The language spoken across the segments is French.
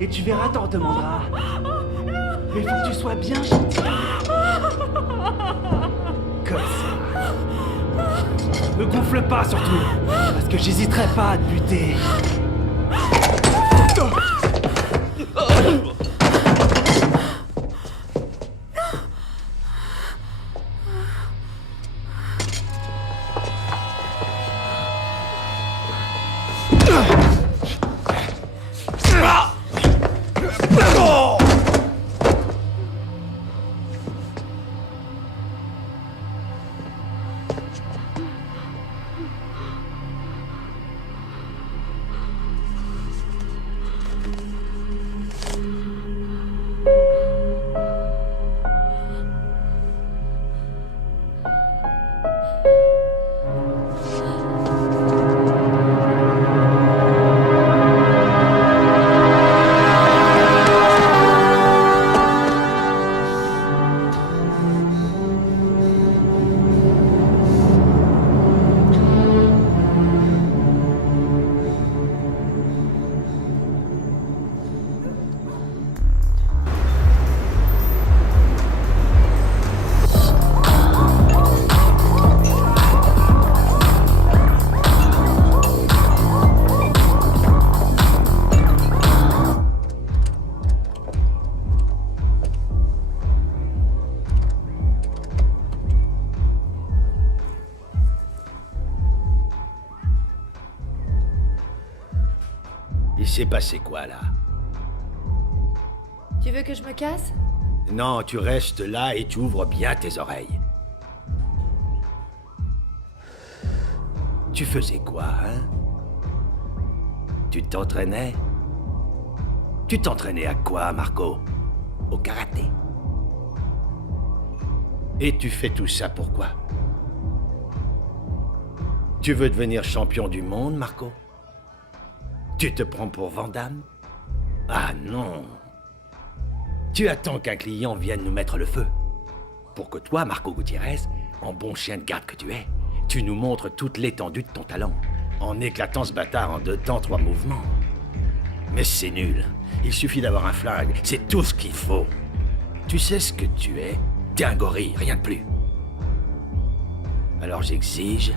et tu verras, t'en redemanderas. Mais faut que tu sois bien gentil. Comme ça. Me gonfle pas surtout, parce que j'hésiterai pas à te buter. Il s'est passé quoi, là? Tu veux que je me casse? Non, tu restes là et tu ouvres bien tes oreilles. Tu faisais quoi, hein? Tu t'entraînais? Tu t'entraînais à quoi, Marco? Au karaté. Et tu fais tout ça pourquoi? Tu veux devenir champion du monde, Marco? Tu te prends pour Van Damme? Ah non! Tu attends qu'un client vienne nous mettre le feu. Pour que toi, Marco Gutiérrez, en bon chien de garde que tu es, tu nous montres toute l'étendue de ton talent, en éclatant ce bâtard en 2 temps, 3 mouvements. Mais c'est nul. Il suffit d'avoir un flingue, c'est tout ce qu'il faut. Tu sais ce que tu es? T'es un gorille, rien de plus. Alors j'exige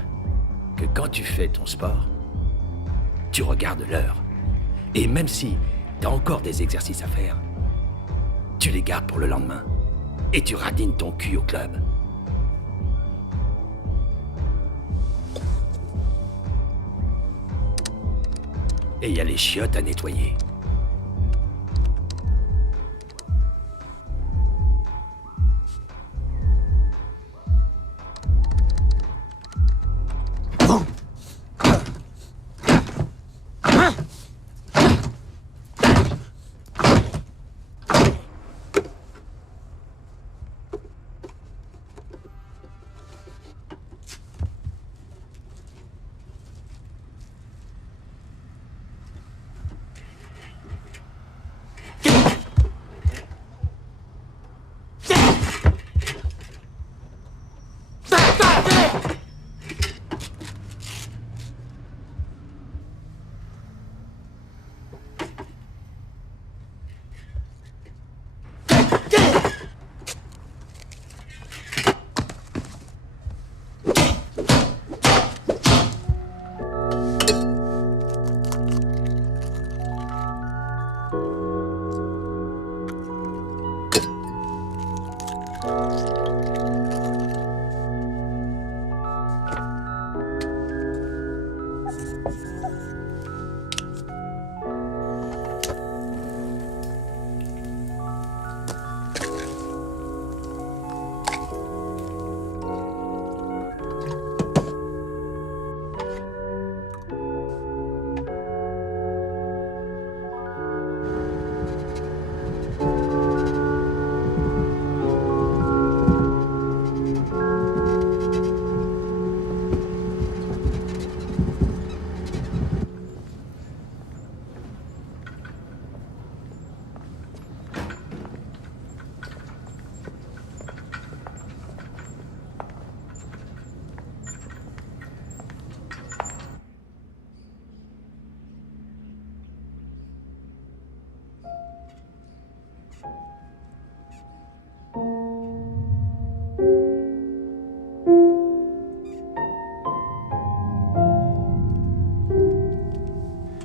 que quand tu fais ton sport, tu regardes l'heure. Et même si t'as encore des exercices à faire, tu les gardes pour le lendemain. Et tu radines ton cul au club. Et il y a les chiottes à nettoyer.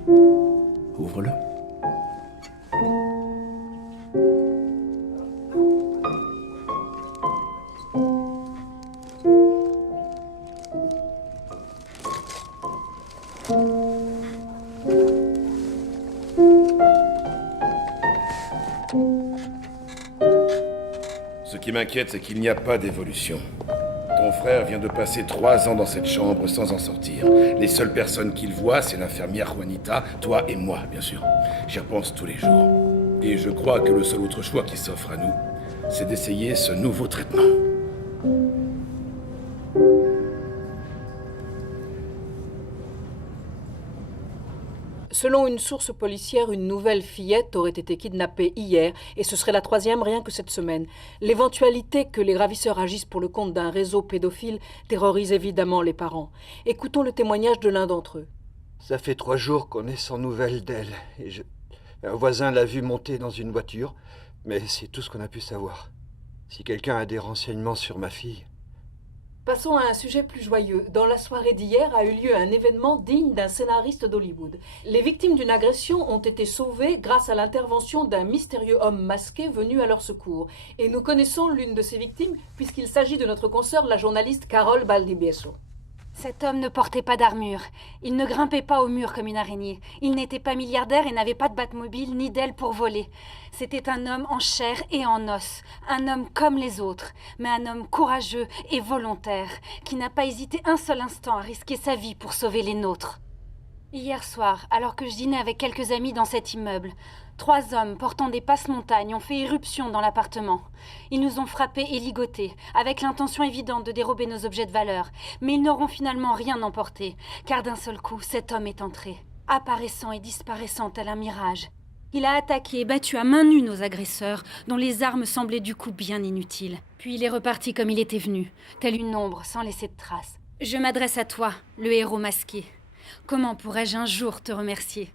Ouvre-le. Ce qui m'inquiète, c'est qu'il n'y a pas d'évolution. Ton frère vient de passer 3 ans dans cette chambre sans en sortir. Les seules personnes qu'il voit, c'est l'infirmière Juanita, toi et moi, bien sûr. J'y repense tous les jours. Et je crois que le seul autre choix qui s'offre à nous, c'est d'essayer ce nouveau traitement. Selon une source policière, une nouvelle fillette aurait été kidnappée hier, et ce serait la 3e rien que cette semaine. L'éventualité que les ravisseurs agissent pour le compte d'un réseau pédophile terrorise évidemment les parents. Écoutons le témoignage de l'un d'entre eux. Ça fait 3 jours qu'on est sans nouvelles d'elle, et un voisin l'a vue monter dans une voiture, mais c'est tout ce qu'on a pu savoir. Si quelqu'un a des renseignements sur ma fille... Passons à un sujet plus joyeux. Dans la soirée d'hier a eu lieu un événement digne d'un scénariste d'Hollywood. Les victimes d'une agression ont été sauvées grâce à l'intervention d'un mystérieux homme masqué venu à leur secours. Et nous connaissons l'une de ces victimes puisqu'il s'agit de notre consoeur, la journaliste Carol Valdivieso. Cet homme ne portait pas d'armure. Il ne grimpait pas au mur comme une araignée. Il n'était pas milliardaire et n'avait pas de Batmobile ni d'aile pour voler. C'était un homme en chair et en os. Un homme comme les autres, mais un homme courageux et volontaire, qui n'a pas hésité un seul instant à risquer sa vie pour sauver les nôtres. Hier soir, alors que je dînais avec quelques amis dans cet immeuble, 3 hommes portant des passe-montagnes ont fait irruption dans l'appartement. Ils nous ont frappés et ligotés, avec l'intention évidente de dérober nos objets de valeur. Mais ils n'auront finalement rien emporté, car d'un seul coup, cet homme est entré, apparaissant et disparaissant tel un mirage. Il a attaqué et battu à main nue nos agresseurs, dont les armes semblaient du coup bien inutiles. Puis il est reparti comme il était venu, tel une ombre sans laisser de traces. Je m'adresse à toi, le héros masqué. Comment pourrais-je un jour te remercier ?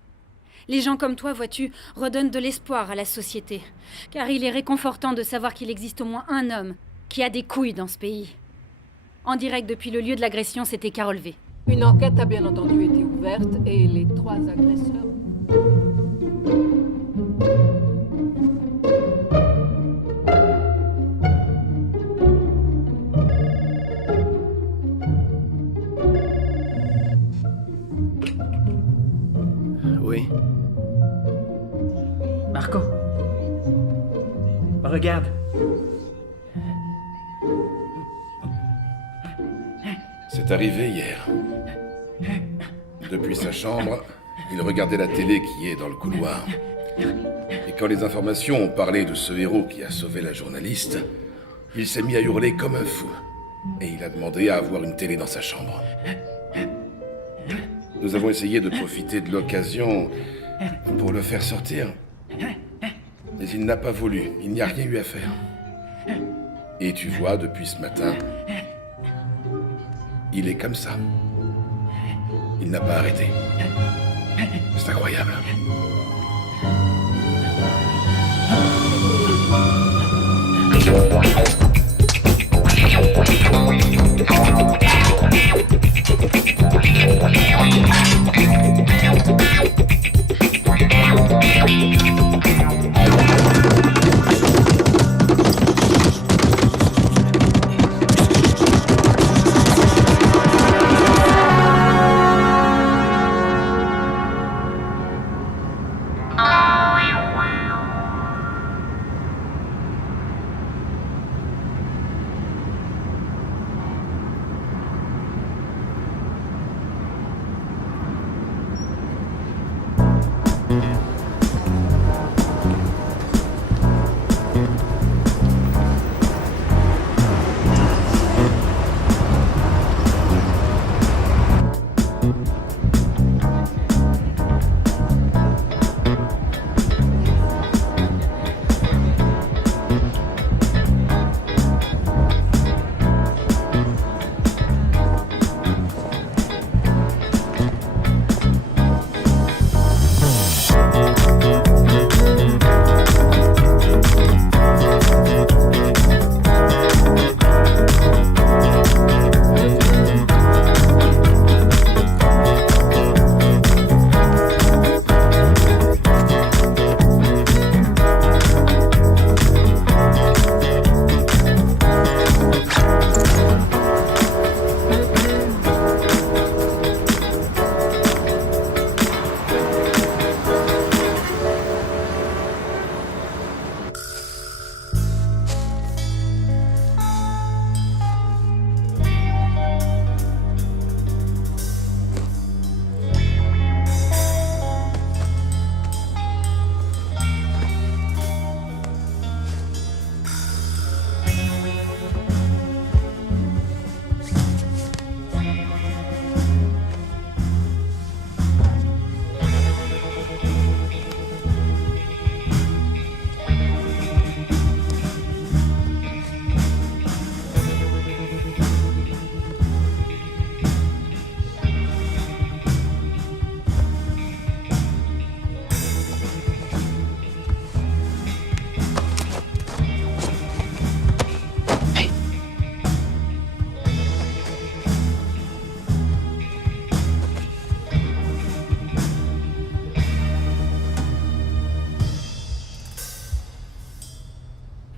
Les gens comme toi, vois-tu, redonnent de l'espoir à la société. Car il est réconfortant de savoir qu'il existe au moins un homme qui a des couilles dans ce pays. En direct depuis le lieu de l'agression, c'était Carol V. Une enquête a bien entendu été ouverte et les 3 agresseurs... Oui. Marco. Regarde. C'est arrivé hier. Depuis sa chambre, il regardait la télé qui est dans le couloir. Et quand les informations ont parlé de ce héros qui a sauvé la journaliste, il s'est mis à hurler comme un fou. Et il a demandé à avoir une télé dans sa chambre. Nous avons essayé de profiter de l'occasion pour le faire sortir. Mais il n'a pas voulu, il n'y a rien eu à faire. Et tu vois, depuis ce matin, il est comme ça. Il n'a pas arrêté. C'est incroyable.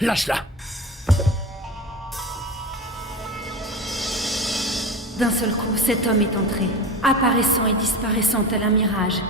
Lâche-la. D'un seul coup, cet homme est entré, apparaissant et disparaissant tel un mirage.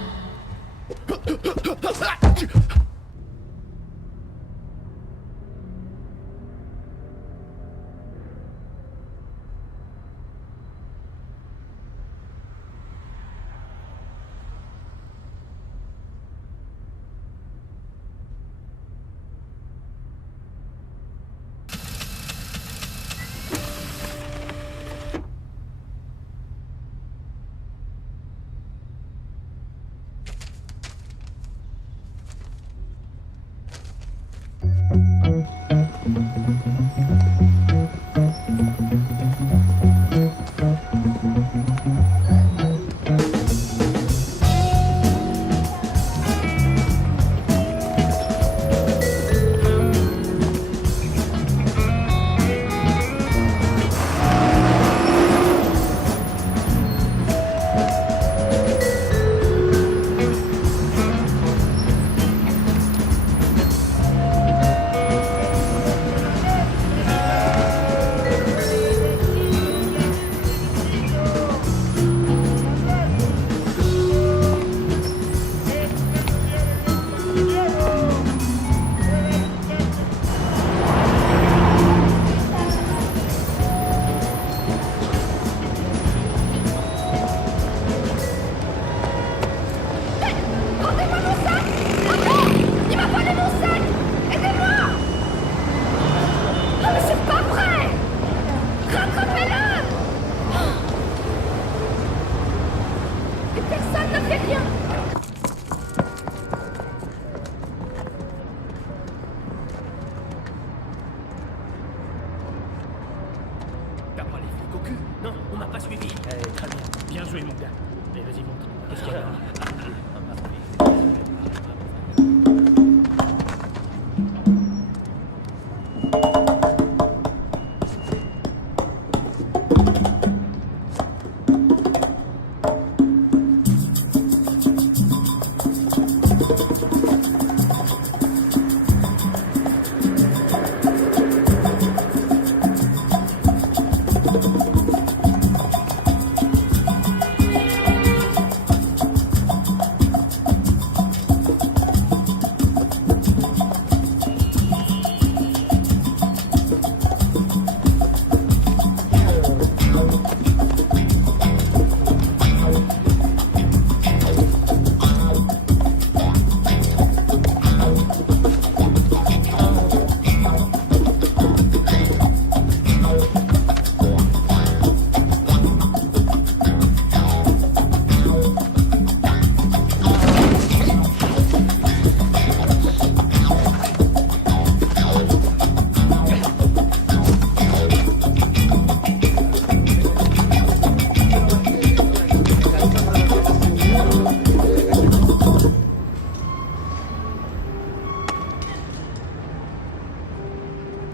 T'as pas les flics au cul? Non, on m'a pas suivi. Très bien. Bien joué, mon gars. Allez, vas-y, monte. Qu'est-ce qu'il y a là?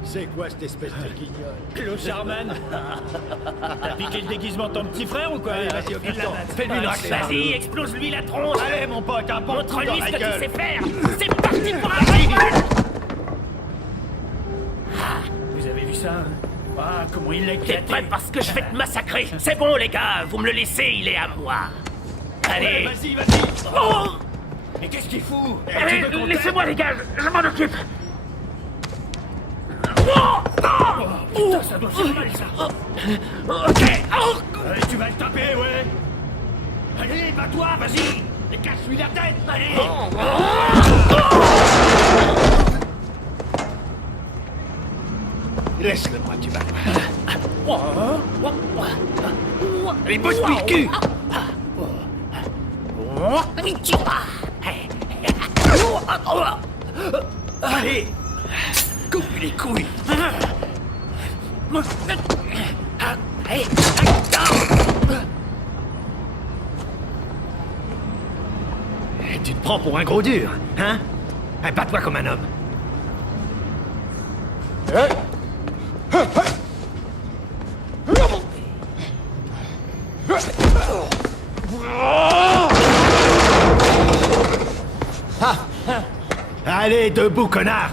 C'est quoi cette espèce de guignol? Le Charman. T'as piqué le déguisement de ton petit frère ou quoi? Allez, vas-y, occupe-toi. Fais-lui une raclette. Vas-y, explose-lui la tronche. Allez, mon pote, un bon coup dans Montre-lui la ce que tu gueule. sais faire. C'est parti pour un rifle. Vous avez vu ça, hein? Ah, comment il l'a éclaté. T'es prêt parce que je vais te massacrer. C'est bon, les gars, vous me le laissez, il est à moi. Allez. Vas-y. Oh Mais qu'est-ce qu'il fout? Allez, Tu veux qu'on laissez-moi, les gars, je m'en occupe. Putain, ça doit faire mal, ça. Ok. Allez, tu vas le taper, ouais. Allez, bats-toi, vas-y. Et casse-lui la tête. Allez. Laisse-le moi, tu vas voir. Allez, bouge-lui le cul. Allez. Coupe les couilles. Tu te prends pour un gros dur, hein? Bats-toi comme un homme. Allez, debout, connard!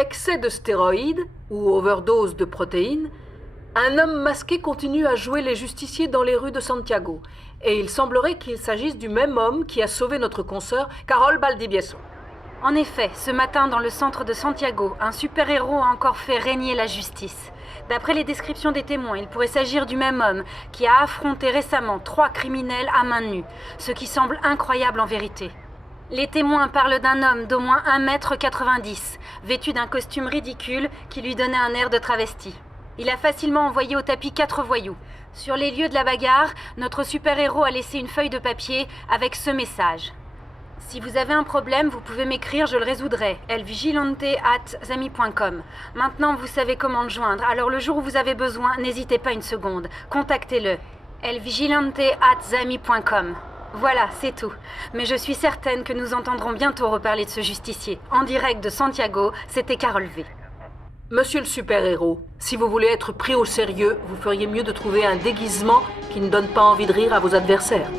Excès de stéroïdes ou overdose de protéines, un homme masqué continue à jouer les justiciers dans les rues de Santiago. Et il semblerait qu'il s'agisse du même homme qui a sauvé notre consoeur, Carol Valdivieso. En effet, ce matin dans le centre de Santiago, un super-héros a encore fait régner la justice. D'après les descriptions des témoins, il pourrait s'agir du même homme qui a affronté récemment 3 criminels à main nue, ce qui semble incroyable en vérité. Les témoins parlent d'un homme d'au moins 1,90 m, vêtu d'un costume ridicule qui lui donnait un air de travesti. Il a facilement envoyé au tapis 4 voyous. Sur les lieux de la bagarre, notre super-héros a laissé une feuille de papier avec ce message. Si vous avez un problème, vous pouvez m'écrire, je le résoudrai. elvigilante@zami.com. Maintenant, vous savez comment le joindre. Alors le jour où vous avez besoin, n'hésitez pas une seconde. Contactez-le. elvigilante@zami.com. Voilà, c'est tout. Mais je suis certaine que nous entendrons bientôt reparler de ce justicier. En direct de Santiago, c'était Carol V. Monsieur le super-héros, si vous voulez être pris au sérieux, vous feriez mieux de trouver un déguisement qui ne donne pas envie de rire à vos adversaires.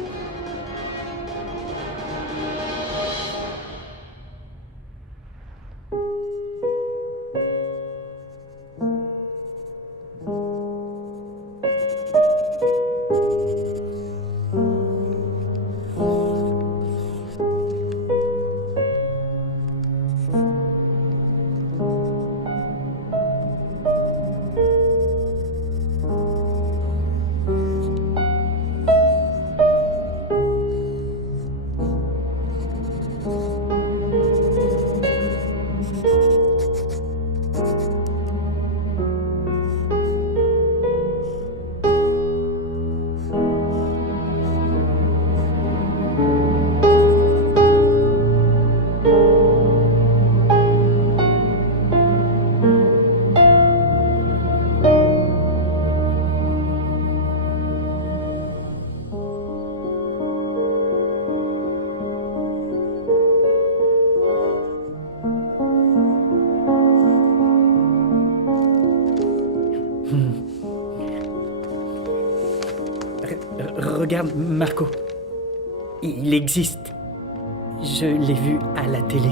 Regarde, Marco. Il existe. Je l'ai vu à la télé.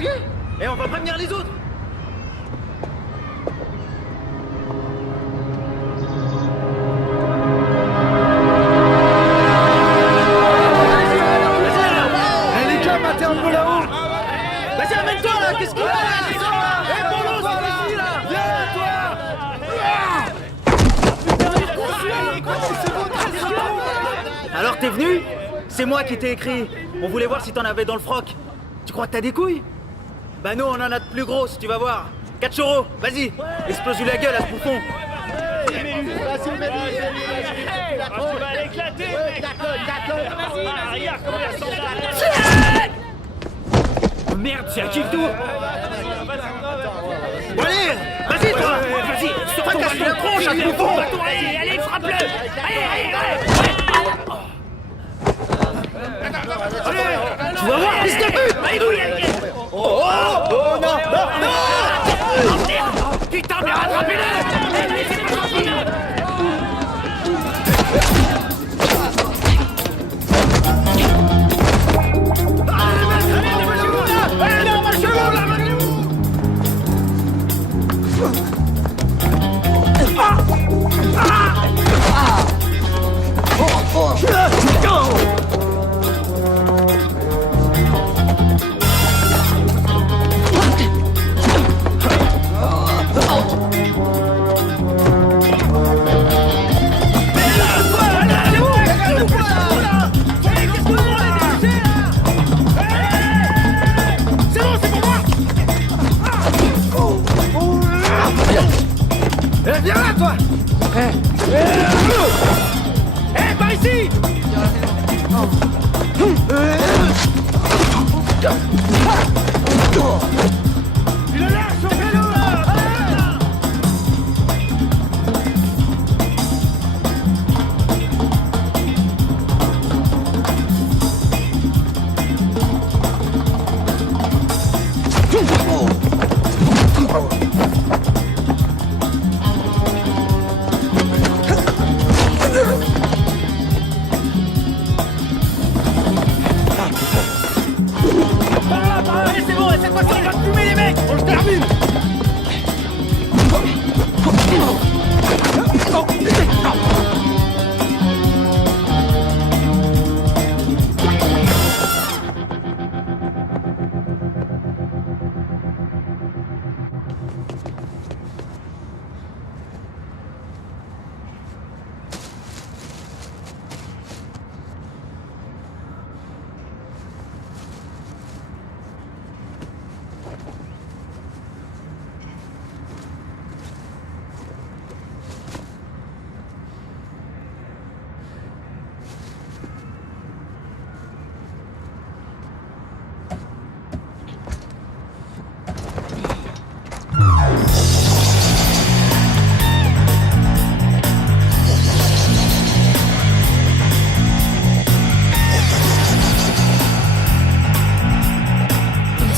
drogué? Et on va prévenir les autres. Les gars, battez un peu là-haut. Vas-y, amène-toi là, qu'est-ce qu'il y a? Hé, Polo, c'est ici, là. Viens, toi. Alors t'es venu? C'est moi qui t'ai écrit. On voulait voir si t'en avais dans le froc. Tu crois que t'as des couilles? Bah nous on en a de plus grosses, tu vas voir. 4 chorros, vas-y, explose-lui la gueule à ce bouffon. Tu vas l'éclater, mec. Regarde comment il ressemble. Oh merde, c'est à qui le tour? Bon allez, vas-y toi. Vas-y, Fracasse la tronche à ce bouffon. Allez, frappe-le. Allez. Tu vas voir, fils de pute. Oh non. Putain, mais rattrapez-le. Laissez pas tranquille. Viens là, toi. Hé, par ici. Il est là, chopez-le là. Allez, c'est bon, cette fois-ci, on va fumer les mecs. On le termine.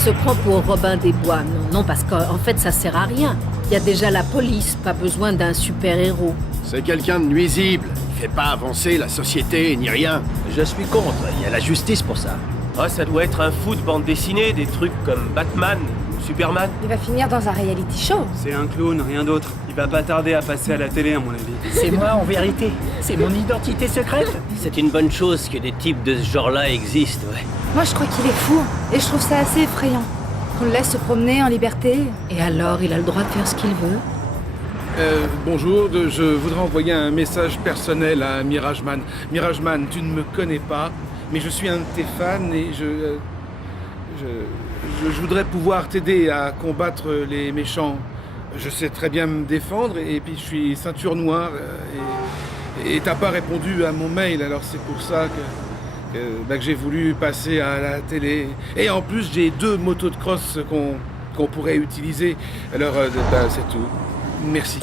Se prend pour Robin des Bois. Non, parce qu'en fait, ça sert à rien. Il y a déjà la police, pas besoin d'un super-héros. C'est quelqu'un de nuisible. Il fait pas avancer la société, ni rien. Je suis contre, il y a la justice pour ça. Ah, ça doit être un fou de bande dessinée, des trucs comme Batman ou Superman. Il va finir dans un reality show. C'est un clown, rien d'autre. Il va pas tarder à passer à la télé, à mon avis. C'est moi en vérité. C'est mon identité secrète. C'est une bonne chose que des types de ce genre-là existent, ouais. Moi, je crois qu'il est fou. Et je trouve ça assez effrayant. Qu'on le laisse se promener en liberté. Et alors, il a le droit de faire ce qu'il veut? Bonjour, je voudrais envoyer un message personnel à Mirageman. Mirageman, tu ne me connais pas, mais je suis un de tes fans et je voudrais pouvoir t'aider à combattre les méchants. Je sais très bien me défendre et puis je suis ceinture noire et t'as pas répondu à mon mail, alors c'est pour ça que j'ai voulu passer à la télé. Et en plus, j'ai 2 motos de cross qu'on pourrait utiliser. Alors, c'est tout. Merci.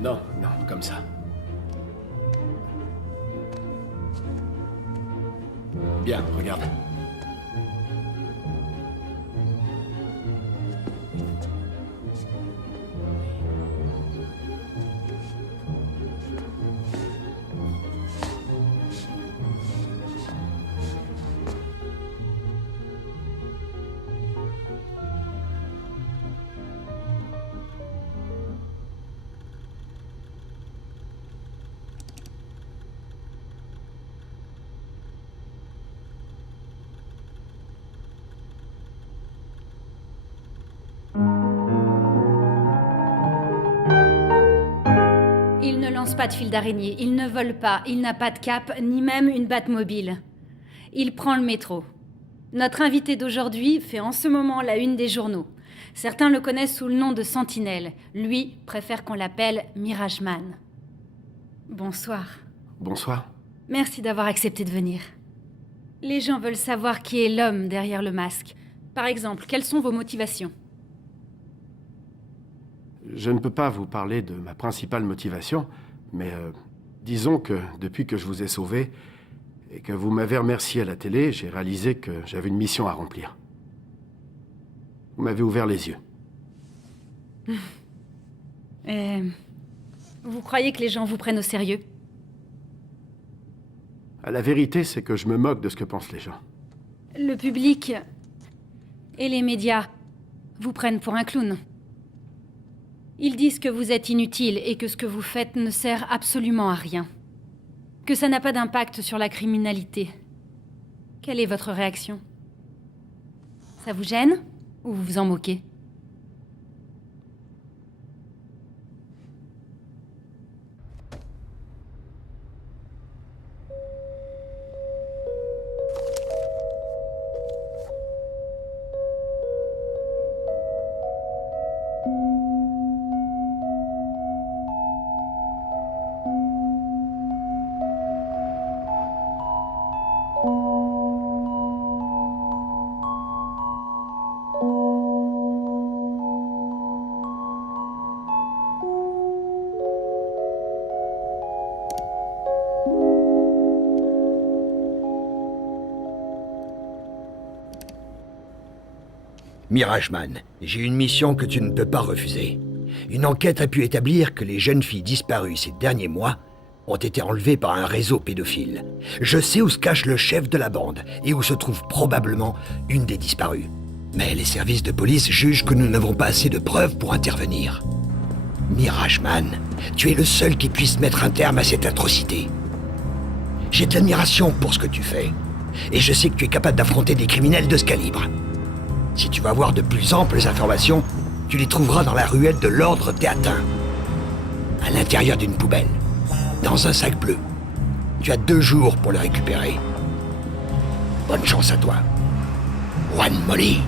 Non, non, comme ça. Bien, regarde. Il ne lance pas de fil d'araignée, il ne vole pas, il n'a pas de cape, ni même une Batmobile. Il prend le métro. Notre invité d'aujourd'hui fait en ce moment la une des journaux. Certains le connaissent sous le nom de Sentinelle. Lui préfère qu'on l'appelle Mirageman. Bonsoir. Bonsoir. Merci d'avoir accepté de venir. Les gens veulent savoir qui est l'homme derrière le masque. Par exemple, quelles sont vos motivations ? Je ne peux pas vous parler de ma principale motivation, mais disons que depuis que je vous ai sauvé et que vous m'avez remercié à la télé, j'ai réalisé que j'avais une mission à remplir. Vous m'avez ouvert les yeux. Vous croyez que les gens vous prennent au sérieux ? La vérité, c'est que je me moque de ce que pensent les gens. Le public et les médias vous prennent pour un clown. Ils disent que vous êtes inutile et que ce que vous faites ne sert absolument à rien. Que ça n'a pas d'impact sur la criminalité. Quelle est votre réaction ? Ça vous gêne ou vous vous en moquez ? Mirageman, j'ai une mission que tu ne peux pas refuser. Une enquête a pu établir que les jeunes filles disparues ces derniers mois ont été enlevées par un réseau pédophile. Je sais où se cache le chef de la bande et où se trouve probablement une des disparues. Mais les services de police jugent que nous n'avons pas assez de preuves pour intervenir. Mirageman, tu es le seul qui puisse mettre un terme à cette atrocité. J'ai de l'admiration pour ce que tu fais, et je sais que tu es capable d'affronter des criminels de ce calibre. Si tu vas avoir de plus amples informations, tu les trouveras dans la ruelle de l'Ordre Théatin, à l'intérieur d'une poubelle, dans un sac bleu. Tu as 2 jours pour le récupérer. Bonne chance à toi. Juan Molly.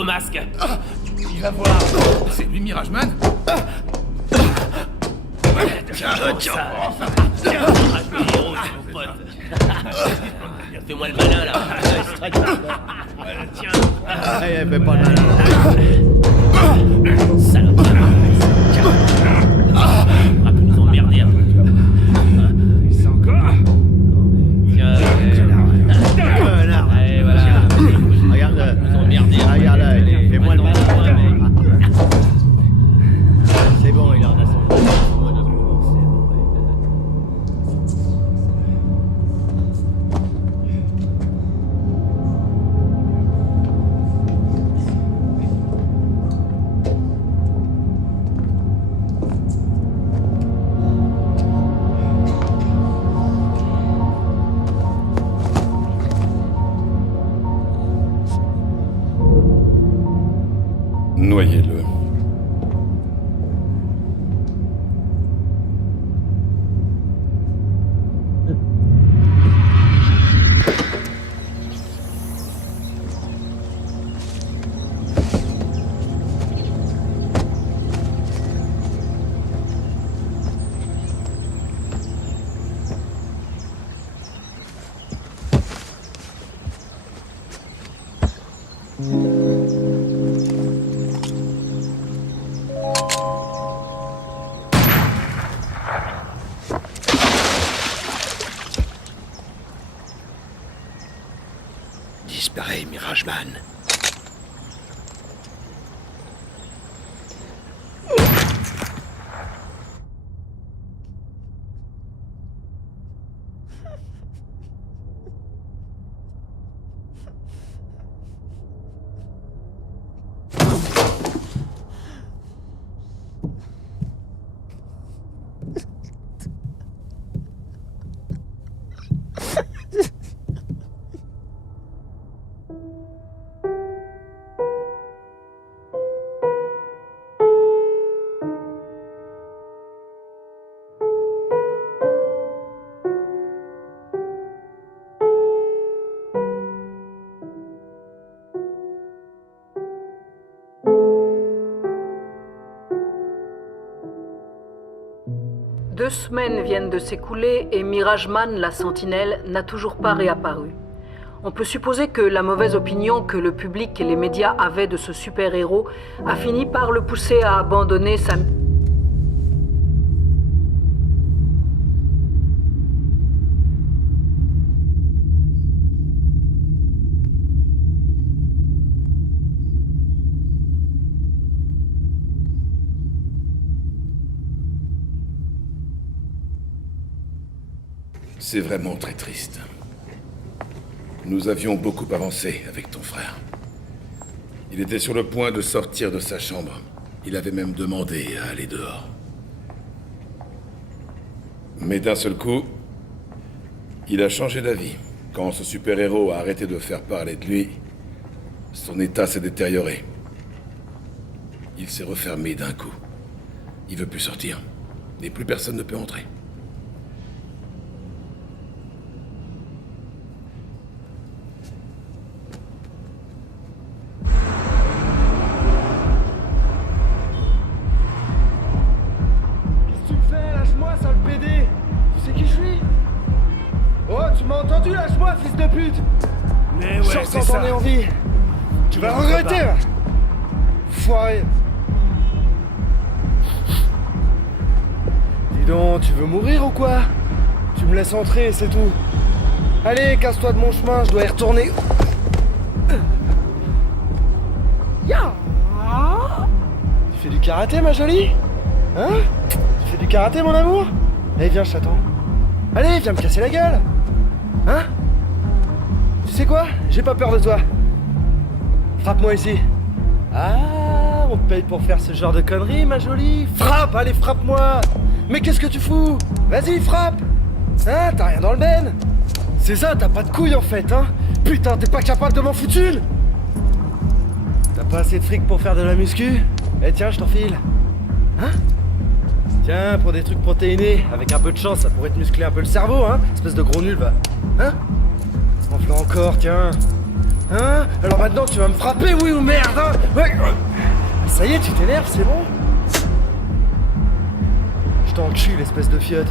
au masque. Il va voir. C'est lui, Mirageman. Tiens, Mirageman, héros, c'est mon pote. Fais-moi le malin, là. Tiens. Fais pas le malin, là. Salope. Tiens. On va plus nous emmerder un peu. C'est encore. Tiens. Allez, voilà. Regarde-le. Nous emmerder. Regarde-le. Fais-moi le malin. C'est bon, il en a son. Noyez-le. Disparais, Mirageman. Deux semaines viennent de s'écouler et Mirageman, la sentinelle, n'a toujours pas réapparu. On peut supposer que la mauvaise opinion que le public et les médias avaient de ce super-héros a fini par le pousser à abandonner sa... C'est vraiment très triste. Nous avions beaucoup avancé avec ton frère. Il était sur le point de sortir de sa chambre. Il avait même demandé à aller dehors. Mais d'un seul coup, il a changé d'avis. Quand ce super-héros a arrêté de faire parler de lui, son état s'est détérioré. Il s'est refermé d'un coup. Il veut plus sortir. Et plus personne ne peut entrer. Entendu, lâche-moi, fils de pute! Mais ouais, sors sans t'en aies envie! Tu vas regretter là! Foiré! Dis donc, tu veux mourir ou quoi? Tu me laisses entrer, c'est tout! Allez, casse-toi de mon chemin, je dois y retourner! Ya! Tu fais du karaté, ma jolie? Hein? Tu fais du karaté, mon amour? Allez, viens, je t'attends! Allez, viens me casser la gueule! Hein? Tu sais quoi? J'ai pas peur de toi. Frappe-moi ici. Ah, on te paye pour faire ce genre de conneries, ma jolie. Frappe, allez, frappe-moi. Mais qu'est-ce que tu fous? Vas-y, frappe. Hein? T'as rien dans le ben? C'est ça, t'as pas de couilles en fait, hein? Putain, t'es pas capable de m'en foutre une? T'as pas assez de fric pour faire de la muscu? Eh tiens, je t'en file. Hein? Tiens, pour des trucs protéinés, avec un peu de chance, ça pourrait te muscler un peu le cerveau, hein? Espèce de gros nul, va. Hein? Enfle encore, tiens. Hein? Alors maintenant tu vas me frapper, oui ou merde, hein? Ouais. Ça y est, tu t'énerves, c'est bon? Je t'en tue, l'espèce de fiotte.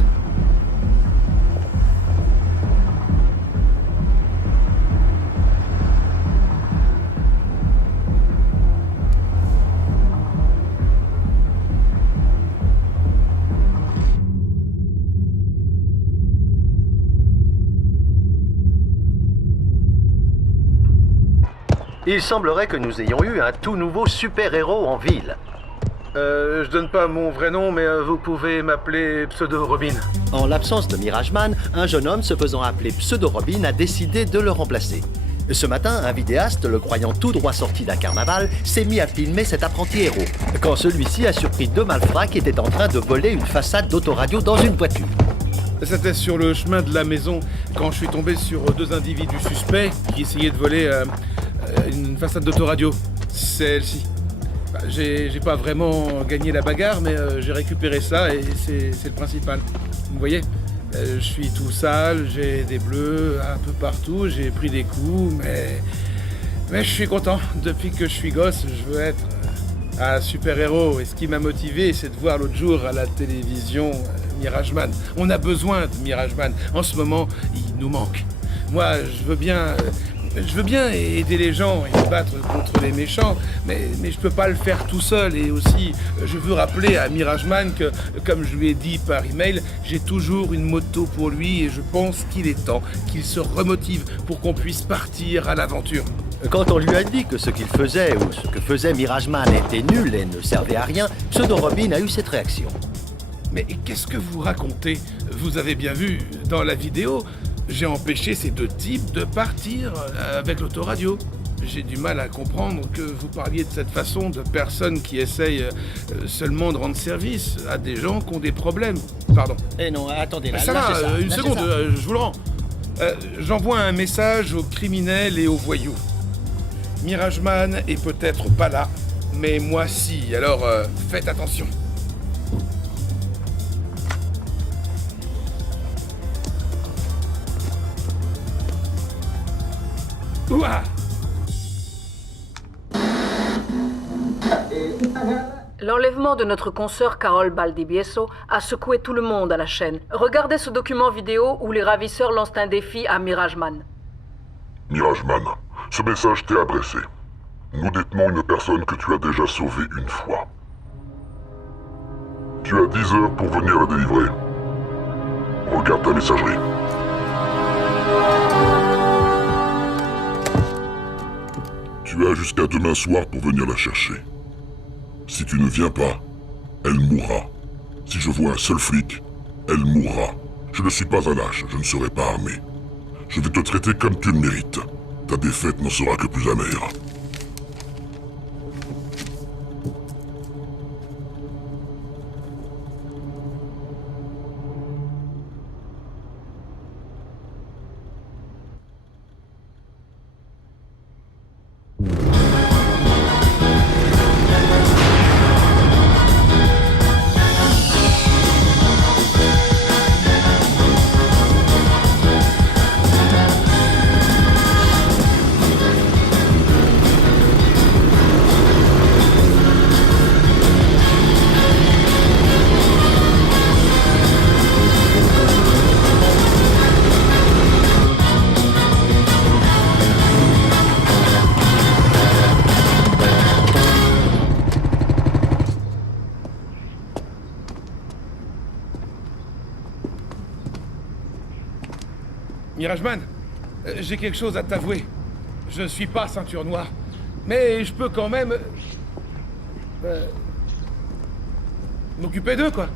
Il semblerait que nous ayons eu un tout nouveau super-héros en ville. Je donne pas mon vrai nom, mais vous pouvez m'appeler Pseudo-Robin. En l'absence de Mirageman, un jeune homme se faisant appeler Pseudo-Robin a décidé de le remplacer. Ce matin, un vidéaste, le croyant tout droit sorti d'un carnaval, s'est mis à filmer cet apprenti héros, quand celui-ci a surpris 2 malfrats qui étaient en train de voler une façade d'autoradio dans une voiture. C'était sur le chemin de la maison, quand je suis tombé sur 2 individus suspects qui essayaient de voler une façade d'autoradio. Celle-ci. J'ai pas vraiment gagné la bagarre, mais j'ai récupéré ça et c'est le principal. Vous voyez, je suis tout sale, j'ai des bleus un peu partout, j'ai pris des coups, mais je suis content. Depuis que je suis gosse, je veux être un super-héros. Et ce qui m'a motivé, c'est de voir l'autre jour à la télévision Mirageman. On a besoin de Mirageman. En ce moment, il nous manque. Moi, je veux bien aider les gens et me battre contre les méchants, mais je peux pas le faire tout seul. Et aussi, je veux rappeler à Mirageman que, comme je lui ai dit par email, j'ai toujours une moto pour lui et je pense qu'il est temps qu'il se remotive pour qu'on puisse partir à l'aventure. Quand on lui a dit que ce qu'il faisait ou ce que faisait Mirageman était nul et ne servait à rien, Pseudo-Robin a eu cette réaction. Mais qu'est-ce que vous racontez? Vous avez bien vu, dans la vidéo, j'ai empêché ces 2 types de partir avec l'autoradio. J'ai du mal à comprendre que vous parliez de cette façon de personnes qui essayent seulement de rendre service à des gens qui ont des problèmes. Pardon. Eh non, attendez, là, ça va, une seconde, je vous le rends. J'envoie un message aux criminels et aux voyous. Mirageman est peut-être pas là, mais moi si, alors faites attention. Ouah! L'enlèvement de notre consoeur Carol Baldibieso a secoué tout le monde à la chaîne. Regardez ce document vidéo où les ravisseurs lancent un défi à Mirageman. Mirageman, ce message t'est adressé. Nous détenons une personne que tu as déjà sauvée une fois. Tu as 10 heures pour venir la délivrer. Regarde ta messagerie. Tu as jusqu'à demain soir pour venir la chercher. Si tu ne viens pas, elle mourra. Si je vois un seul flic, elle mourra. Je ne suis pas un lâche, je ne serai pas armé. Je vais te traiter comme tu le mérites. Ta défaite n'en sera que plus amère. Mirageman, j'ai quelque chose à t'avouer. Je ne suis pas ceinture noire, mais je peux quand même... m'occuper d'eux, quoi.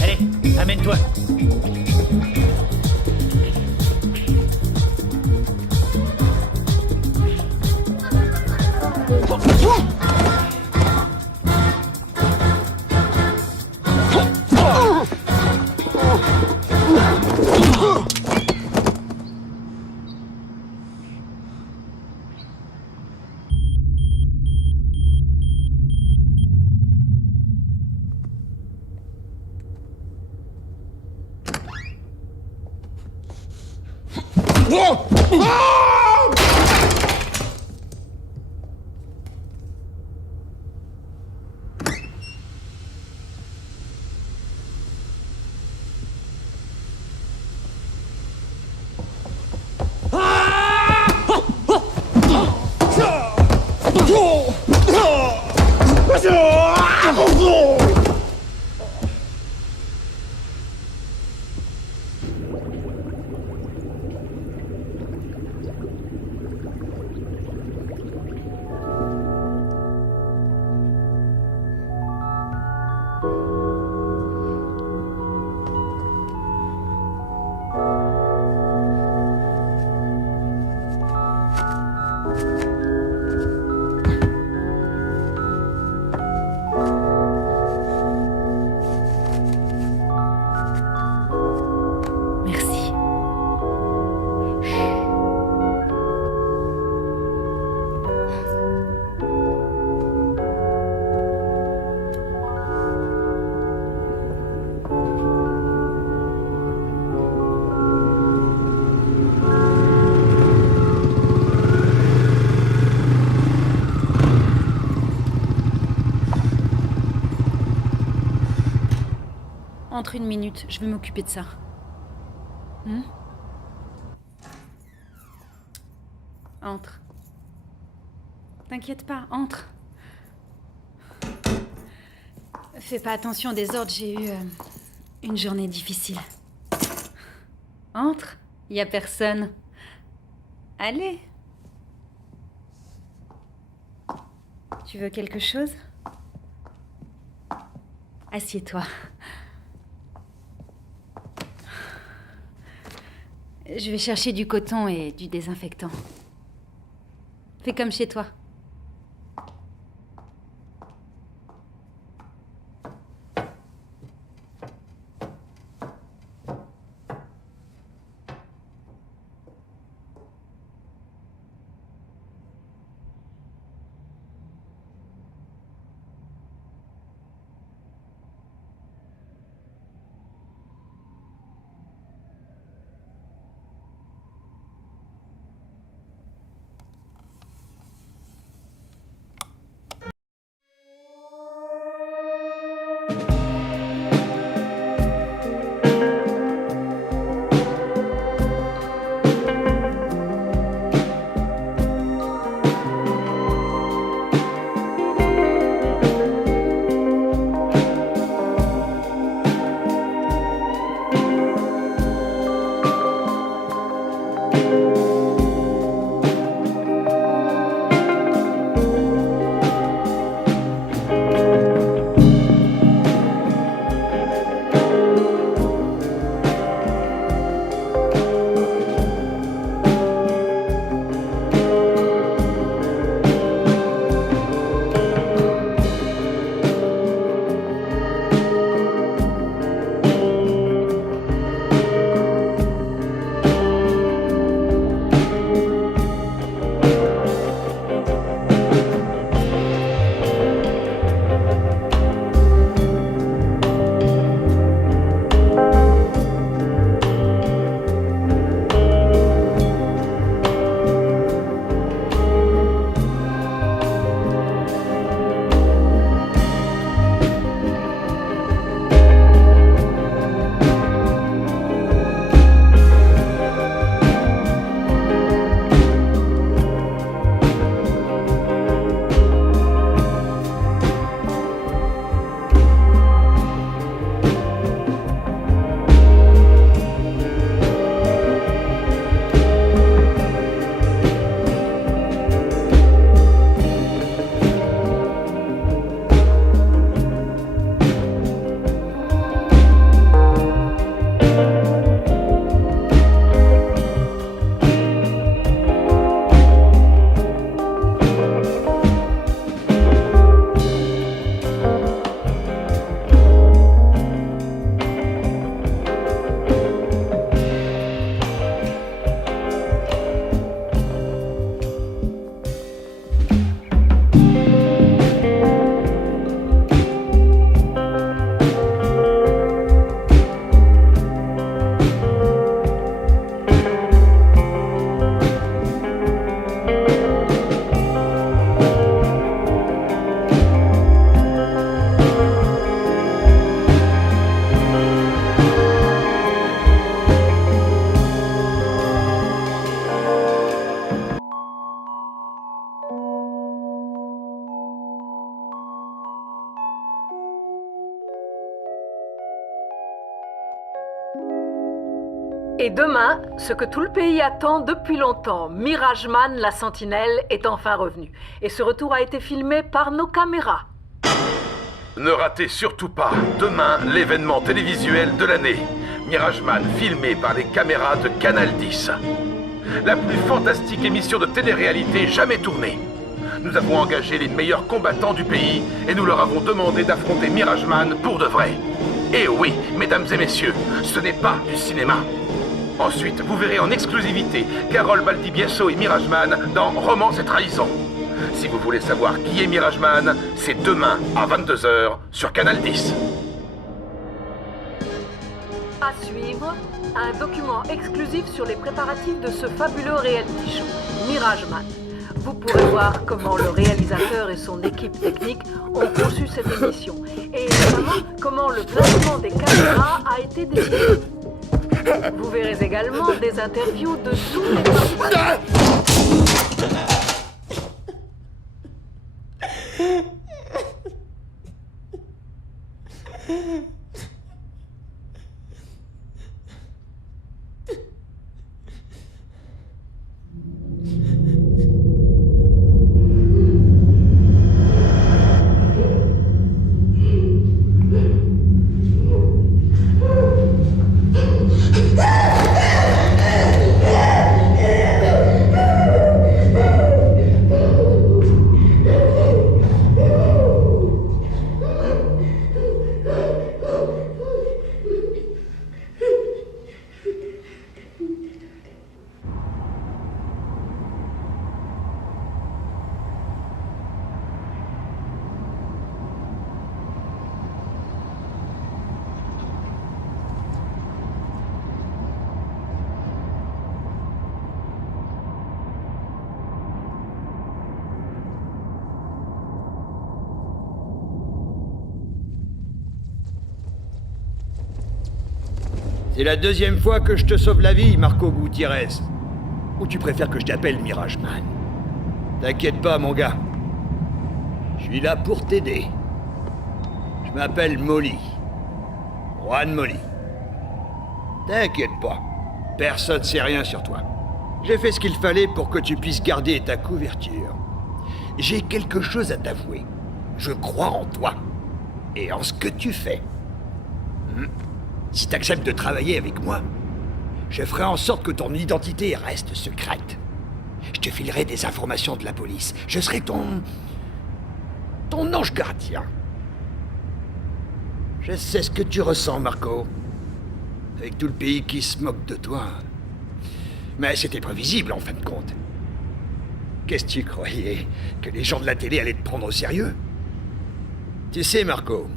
Allez, amène-toi. Merci. Entre une minute, je vais m'occuper de ça. Entre. T'inquiète pas, entre. Fais pas attention au désordre, j'ai eu une journée difficile. Entre, y a personne. Allez. Tu veux quelque chose? Assieds-toi. Je vais chercher du coton et du désinfectant. Fais comme chez toi. Et demain, ce que tout le pays attend depuis longtemps, Mirageman, la sentinelle, est enfin revenu. Et ce retour a été filmé par nos caméras. Ne ratez surtout pas, demain, l'événement télévisuel de l'année. Mirageman, filmé par les caméras de Canal 10. La plus fantastique émission de télé-réalité jamais tournée. Nous avons engagé les meilleurs combattants du pays et nous leur avons demandé d'affronter Mirageman pour de vrai. Et oui, mesdames et messieurs, ce n'est pas du cinéma. Ensuite, vous verrez en exclusivité Carole Baldibieso et Mirageman dans Romance et Trahison. Si vous voulez savoir qui est Mirageman, c'est demain à 22h sur Canal 10. À suivre, un document exclusif sur les préparatifs de ce fabuleux reality show, Mirageman. Vous pourrez voir comment le réalisateur et son équipe technique ont conçu cette émission, et notamment comment le placement des caméras a été décidé. Vous verrez également des interviews de tous les participants. C'est la deuxième fois que je te sauve la vie, Marco Gutiérrez. Ou tu préfères que je t'appelle Mirageman? T'inquiète pas, mon gars. Je suis là pour t'aider. Je m'appelle Molly. Juan Molly. T'inquiète pas. Personne sait rien sur toi. J'ai fait ce qu'il fallait pour que tu puisses garder ta couverture. J'ai quelque chose à t'avouer. Je crois en toi. Et en ce que tu fais. Si t'acceptes de travailler avec moi, je ferai en sorte que ton identité reste secrète. Je te filerai des informations de la police. Je serai ton ange gardien. Je sais ce que tu ressens, Marco. Avec tout le pays qui se moque de toi. Mais c'était prévisible, en fin de compte. Qu'est-ce que tu croyais? Que les gens de la télé allaient te prendre au sérieux? Tu sais, Marco,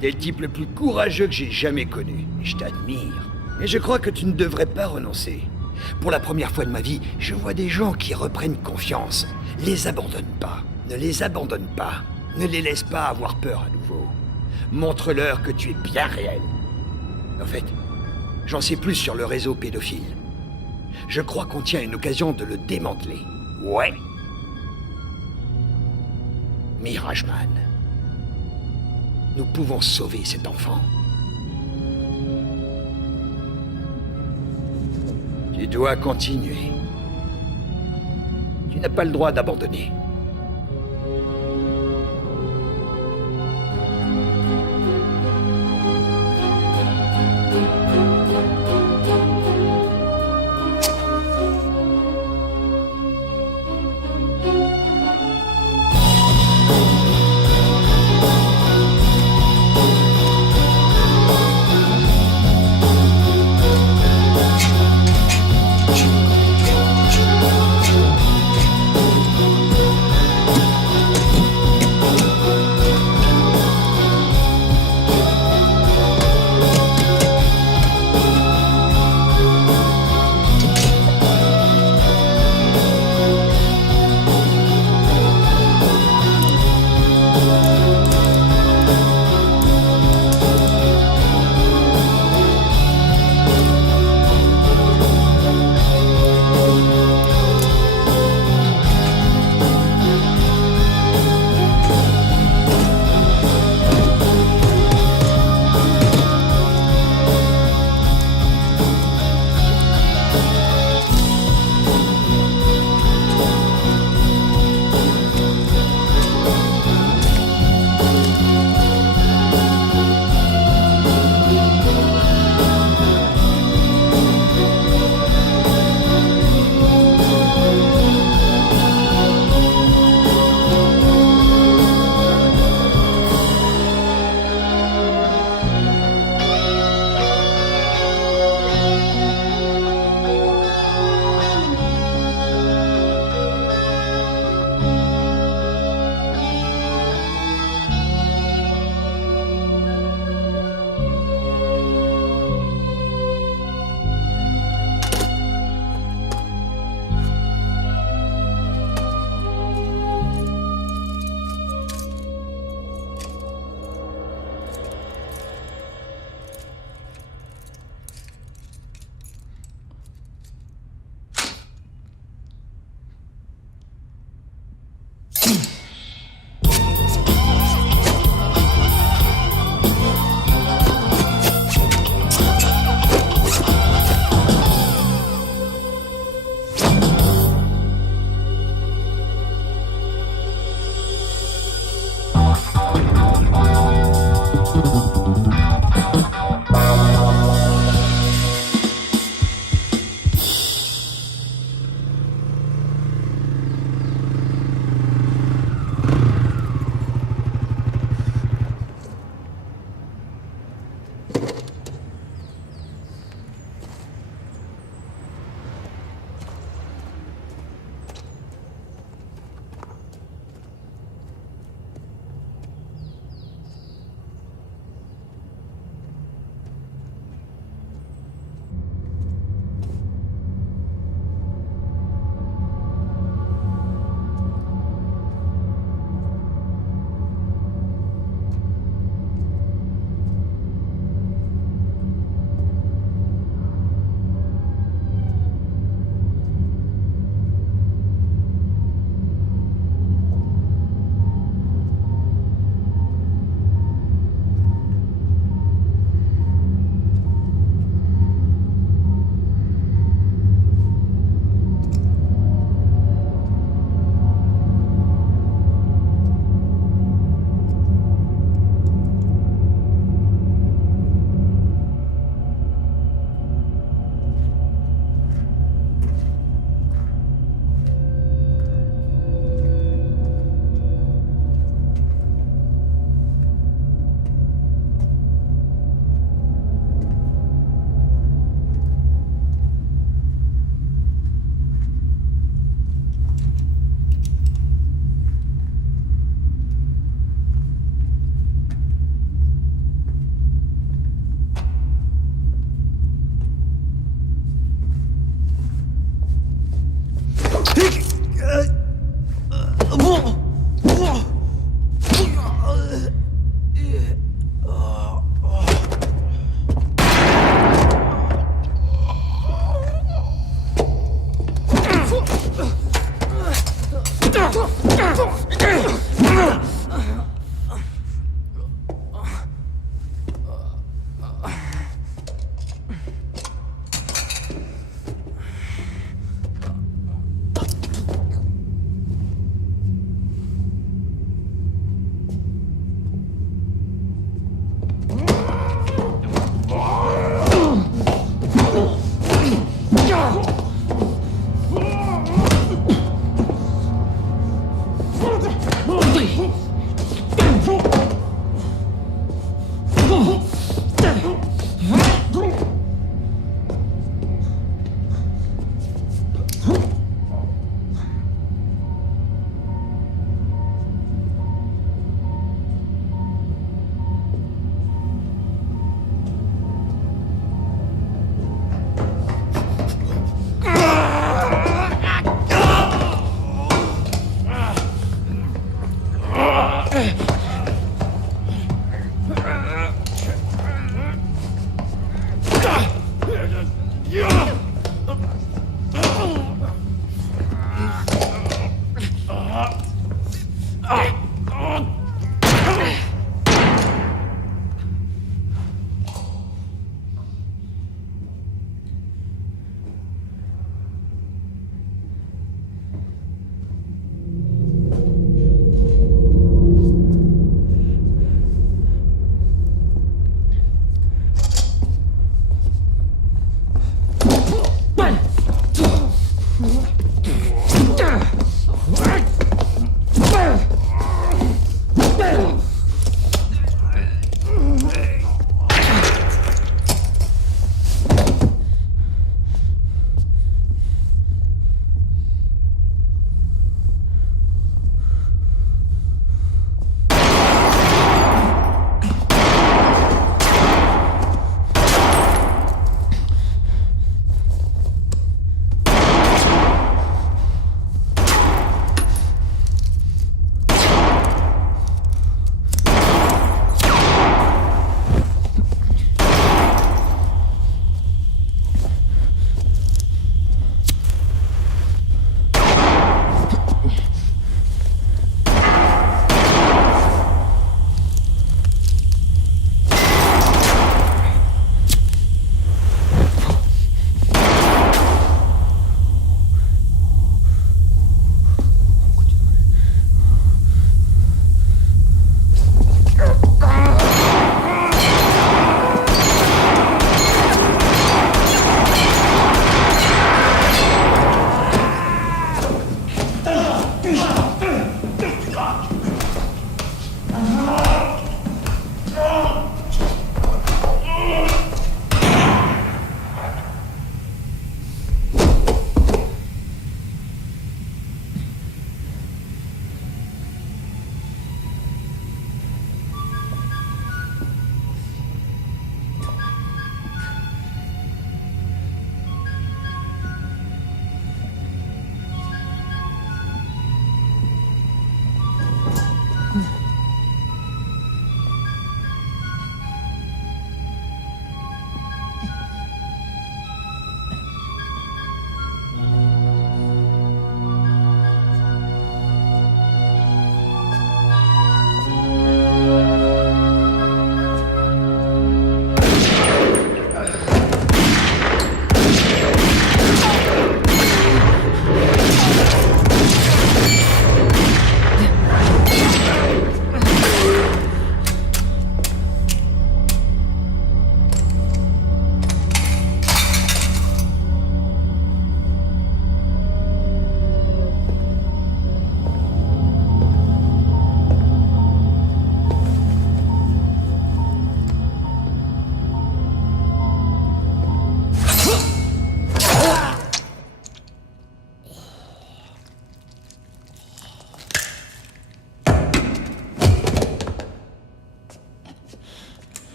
t'es le type le plus courageux que j'ai jamais connu. Je t'admire. Mais je crois que tu ne devrais pas renoncer. Pour la première fois de ma vie, je vois des gens qui reprennent confiance. Les abandonne pas. Ne les abandonne pas. Ne les laisse pas avoir peur à nouveau. Montre-leur que tu es bien réel. En fait, j'en sais plus sur le réseau pédophile. Je crois qu'on tient une occasion de le démanteler. Ouais. Mirageman. Nous pouvons sauver cet enfant. Tu dois continuer. Tu n'as pas le droit d'abandonner.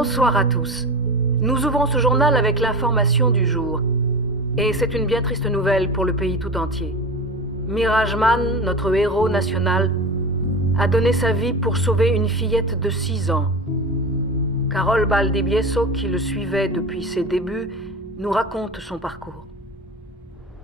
Bonsoir à tous. Nous ouvrons ce journal avec l'information du jour. Et c'est une bien triste nouvelle pour le pays tout entier. Mirajman, notre héros national, a donné sa vie pour sauver une fillette de 6 ans. Carol Valdivieso, qui le suivait depuis ses débuts, nous raconte son parcours.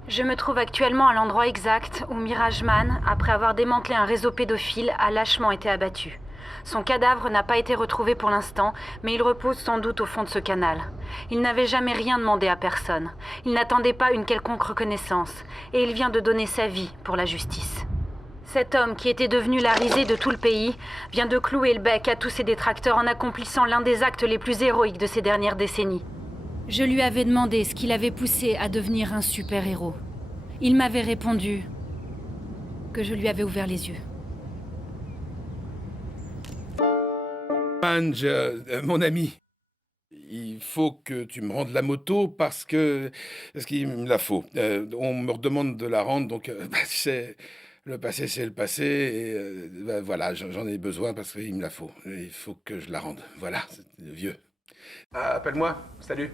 Je me trouve actuellement à l'endroit exact où Mirajman, après avoir démantelé un réseau pédophile, a lâchement été abattu. Son cadavre n'a pas été retrouvé pour l'instant, mais il repose sans doute au fond de ce canal. Il n'avait jamais rien demandé à personne. Il n'attendait pas une quelconque reconnaissance, et il vient de donner sa vie pour la justice. Cet homme, qui était devenu la risée de tout le pays, vient de clouer le bec à tous ses détracteurs en accomplissant l'un des actes les plus héroïques de ces dernières décennies. Je lui avais demandé ce qui l'avait poussé à devenir un super-héros. Il m'avait répondu que je lui avais ouvert les yeux. Mange, mon ami, il faut que tu me rendes la moto parce qu'il me la faut. On me redemande de la rendre, donc tu sais, le passé c'est le passé, et voilà, j'en ai besoin parce qu'il me la faut. Il faut que je la rende. Voilà, c'est vieux. Appelle-moi, salut.